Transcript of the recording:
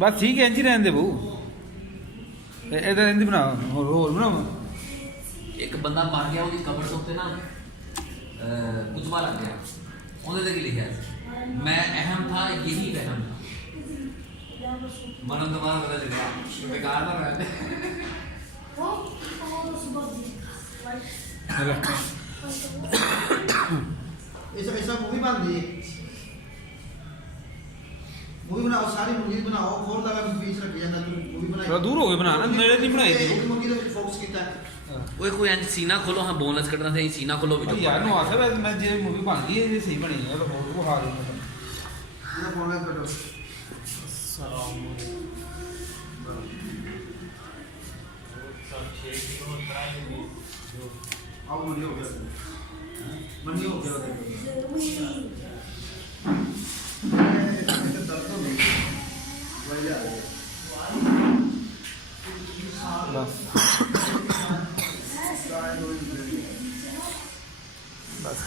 बस ठीक है इंज ही रहने दे बहू इधर इंज बना होर बनाओ एक बंदा मर गया उसकी कबर के उत्ते ना कुचवा लग गया उन्हें की लिखा मैं अहम था यही वहम था मरण तो बाद पता चला बेकार ना रहते ऐसा मूवी बन रही है मूवी बनाओ सारी मूवी बनाओ खोल लगा बीच रख जाता मूवी बनाई थोड़ा दूर हो गए बनाना मेरे नहीं बनाई थी एक मूवी तो फोकस किया है ओए कोई इंज सीना खोलो हां बोनलेस कटना थे सीना खोलो भी यार नो आसा वैसे मैं जे मूवी बन गई ये सही बनी है तो वो हार ये बोनलेस कटो सलाम अब मंडी हो गया मंडी हो गया दर्द हो गई वही आ गया बस बस